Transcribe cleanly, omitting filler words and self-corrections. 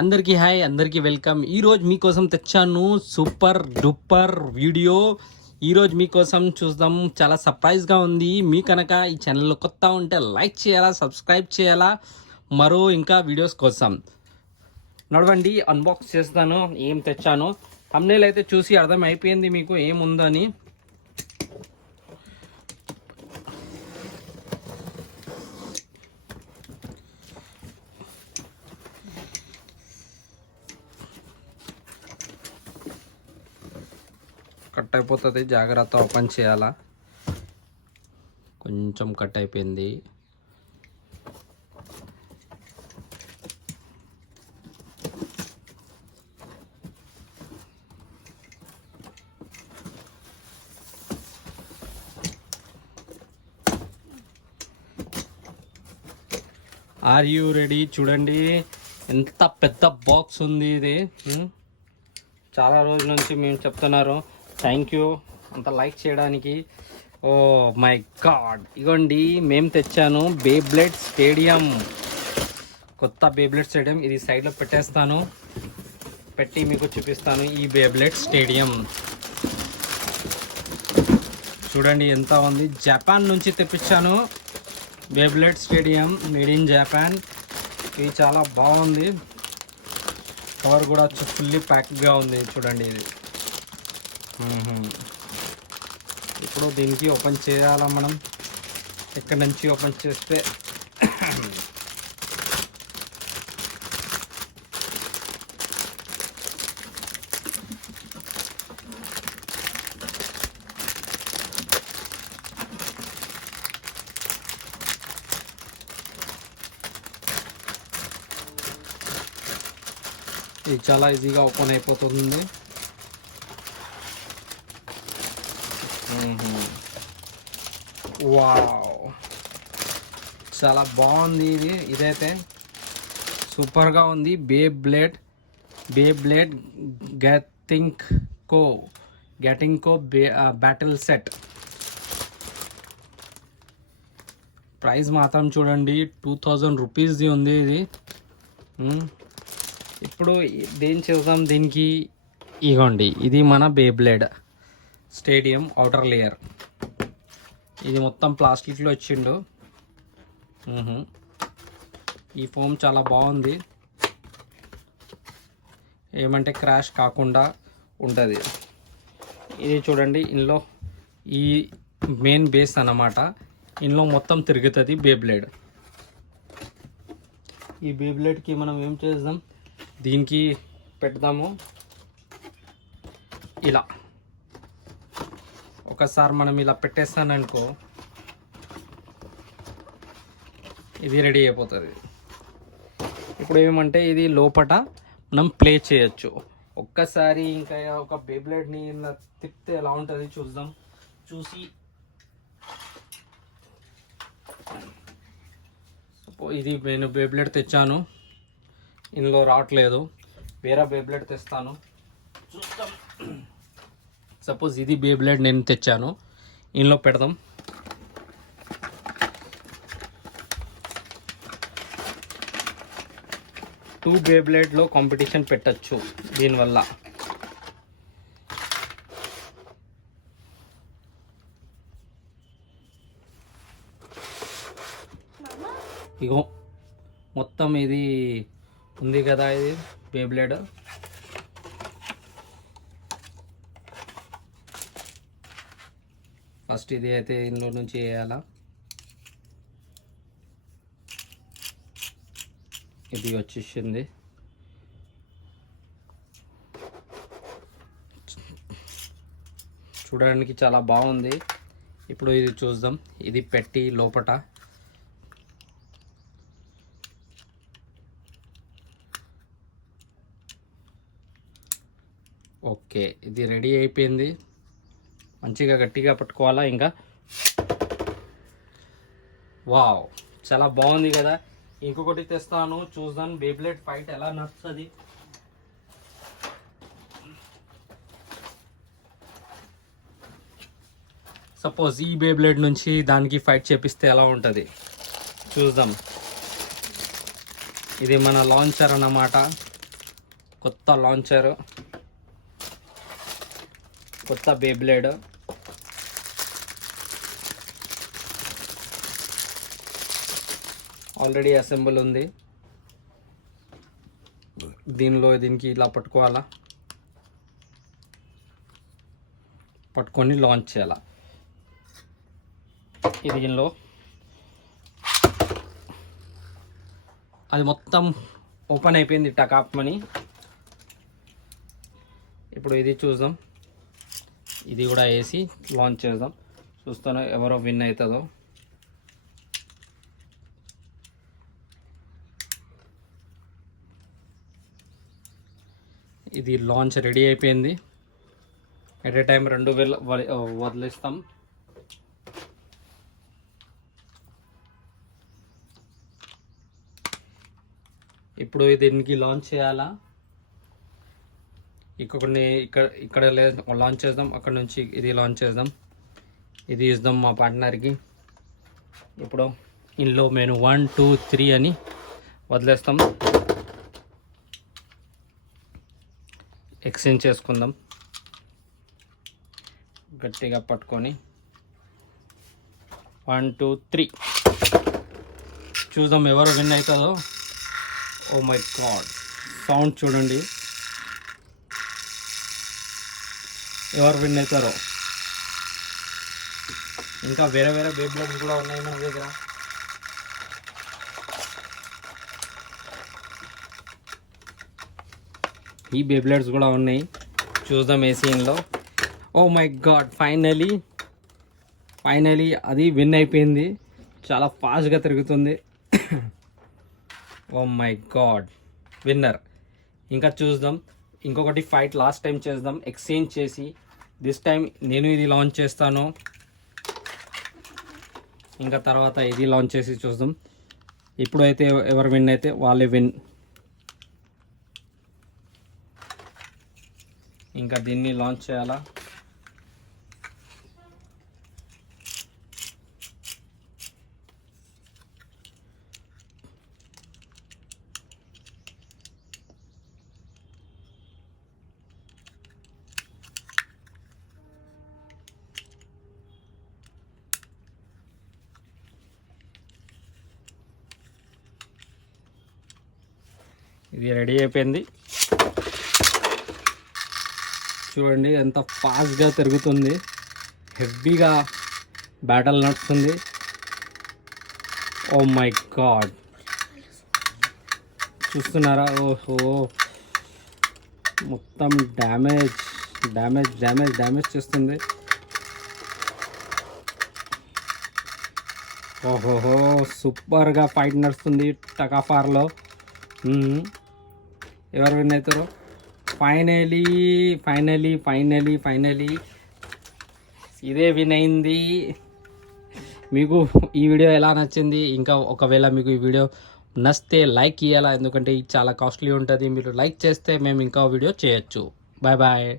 అందరికీ హాయ్, అందరికీ వెల్కమ్. ఈరోజు మీకోసం తెచ్చాను సూపర్ డూపర్ వీడియో. ఈరోజు మీకోసం చూద్దాం, చాలా సర్ప్రైజ్గా ఉంది. మీ కనుక ఈ ఛానల్లో కొత్త ఉంటే లైక్ చేయాలా, సబ్స్క్రైబ్ చేయాలా, మరో ఇంకా వీడియోస్ కోసం. నడవండి, అన్బాక్స్ చేస్తాను ఏం తెచ్చాను. థంబ్నెయిల్ అయితే చూసి అర్థం అయిపోయింది మీకు ఏముందని. కట్ అయిపోతుంది, జాగ్రత్త ఓపెన్ చేయాలా. కొంచెం కట్ అయిపోయింది. Are you ready? చూడండి ఎంత పెద్ద బాక్స్ ఉంది ఇది. చాలా రోజుల నుంచి మేము చెప్తున్నారు. థ్యాంక్ యూ అంత లైక్ చేయడానికి. ఓ మై గాడ్, ఇగోండి మేము తెచ్చాను బేబ్లేడ్ స్టేడియం, కొత్త బేబ్లేడ్ స్టేడియం. ఇది సైడ్లో పెట్టేస్తాను, పెట్టి మీకు చూపిస్తాను. ఈ బేబ్లేడ్ స్టేడియం చూడండి ఎంత ఉంది. జపాన్ నుంచి తెప్పించాను Beyblade stadium, made in Japan. ఇది చాలా బాగుంది. కవర్ కూడా ఫుల్లీ ప్యాక్డ్గా ఉంది చూడండి. ఇది ఇప్పుడు దీనికి ఓపెన్ చేయాలా మనం. ఎక్కడి నుంచి ఓపెన్ చేస్తే ఇది చాలా ఈజీగా ఓపెన్ అయిపోతుంది. వావ్, చాలా బాగుంది. ఇదైతే సూపర్గా ఉంది. Beyblade గెటింకో battle set. ప్రైస్ మాత్రం చూడండి 2000 రూపీస్ది ఉంది ఇది. ఇప్పుడు దేని చేద్దాం దీనికి. ఇగోండి, ఇది మన బేబ్లేడ్ స్టేడియం అవుటర్ లేయర్. ఇది మొత్తం ప్లాస్టిక్లో వచ్చిండు. ఈ ఫోమ్ చాలా బాగుంది, ఏమంటే క్రాష్ కాకుండా ఉంటుంది. ఇది చూడండి, ఇందులో ఈ మెయిన్ బేస్ అన్నమాట. ఇందులో మొత్తం తిరుగుతుంది బేబ్లేడ్. ఈ బేబ్లేడ్కి మనం ఏం చేద్దాం, దీనికి పెడదాము ఇలా. ఒకసారి మనం ఇలా పెట్టేస్తాననుకో, ఇది రెడీ అయిపోతుంది. ఇప్పుడు ఏమంటే ఇది లోపట మనం ప్లే చేయొచ్చు. ఒక్కసారి ఇంకా ఒక బేబ్లేడ్ని ఇలా తిప్పితే ఎలా ఉంటుంది చూద్దాం. ఇది నేను బేబ్లేడ్ తెచ్చాను, ఇందులో రావట్లేదు. వేరే బేబ్లేడ్ తెస్తాను, చూద్దాం. సపోజ్ ఇది బేబ్లేడ్ నేను తెచ్చాను, ఇందులో పెడదాం. టూ బేబ్లేడ్లో కాంపిటీషన్ పెట్టచ్చు దీనివల్ల. ఇగో మొత్తం ఇది ఉంది కదా, ఇది బేబ్లేడ్. ఫస్ట్ ఇది అయితే ఇందులో నుంచి వేయాలా. ఇది వచ్చేసింది. చూడడానికి చాలా బాగుంది. ఇప్పుడు ఇది చూద్దాం. ఇది పెట్టి లోపట ఓకే, ఇది రెడీ అయిపోయింది. మంచిగా గట్టిగా పట్టుకోవాలా ఇంకా. వావ్, చాలా బాగుంది కదా. ఇంకొకటి తెస్తాను, చూద్దాం బేబ్లేడ్ ఫైట్ ఎలా నడుస్తుంది. సపోజ్ ఈ బేబ్లేడ్ నుంచి దానికి ఫైట్ చేపిస్తే ఎలా ఉంటుంది చూద్దాం. ఇది మన లాంచర్ అన్నమాట. కొత్త లాంచర్, కొత్త బేబ్లేడ్, ఆల్రెడీ అసెంబుల్ ఉంది. దీనికి ఇలా పట్టుకోవాలా, పట్టుకొని లాంచ్ చేయాలా. ఇది దీనిలో అది మొత్తం ఓపెన్ అయిపోయింది టకాప్మని. ఇప్పుడు ఇది చూద్దాం, ఇది కూడా వేసి లాంచ్ చేద్దాం. చూస్తాను ఎవరో విన్ అవుతుందో. ఇది లాంచ్ రెడీ అయిపోయింది. ఎట్ ఏ టైం 2000 వదిలేస్తాం. ఇప్పుడు దీనికి లాంచ్ చేయాలా. ఇక్కడ లాంచ్ చేద్దాం, అక్కడ నుంచి ఇది లాంచ్ చేద్దాం. ఇది ఇద్దాం మా పార్ట్నర్కి. ఇప్పుడు ఇందులో మేము 1 2 3 అని వదిలేస్తాం. ఎక్స్చేంజ్ చేసుకుందాం. గట్టిగా పట్టుకొని 1 2 3 చూద్దాం ఎవరు విన్ అవుతుందో. ఓ మై గాడ్, సౌండ్ చూడండి, ఎవరు విన్ అవుతారో. ఇంకా వేరే వేరే బేబ్లేడ్స్ కూడా ఉన్నాయి మన దగ్గర. ఈ బేబ్లేడ్స్ కూడా ఉన్నాయి, చూద్దాం ఏ సీన్లో. ఓ మై గాడ్, ఫైనలీ అది విన్ అయిపోయింది. చాలా ఫాస్ట్గా తిరుగుతుంది. Oh my god, winner. ఇంకా చూద్దాం, ఇంకొకటి ఫైట్ లాస్ట్ టైం చేద్దాం ఎక్స్చేంజ్ చేసి. దిస్ టైం నేను ఇది లాంచ్ చేస్తాను, ఇంకా తర్వాత ఇది లాంచ్ చేసి చూద్దాం. ఇప్పుడైతే ఎవరు విన్ అయితే వాళ్ళే విన్. ఇంకా దీన్ని లాంచ్ చేయాలా. ఇది రెడీ అయిపోయింది. చూడండి ఎంత ఫాస్ట్గా తిరుగుతుంది, హెవీగా బ్యాటల్ నడుస్తుంది. ఓ మై గాడ్, చూస్తున్నారా? ఓహో, మొత్తం డ్యామేజ్ చేస్తుంది. ఓహోహో, సూపర్గా ఫైట్ నడుస్తుంది టకాఫార్లో. ఎవరు విన్ అవుతారు? ఫైనలీ ఇదే విన్ అయింది. మీకు ఈ వీడియో ఎలా నచ్చింది? ఇంకా ఒకవేళ మీకు ఈ వీడియో నచ్చితే లైక్ ఇవ్వాలా, ఎందుకంటే ఇది చాలా కాస్ట్లీ ఉంటుంది. మీరు లైక్ చేస్తే మేము ఇంకా వీడియో చేయొచ్చు. Bye bye.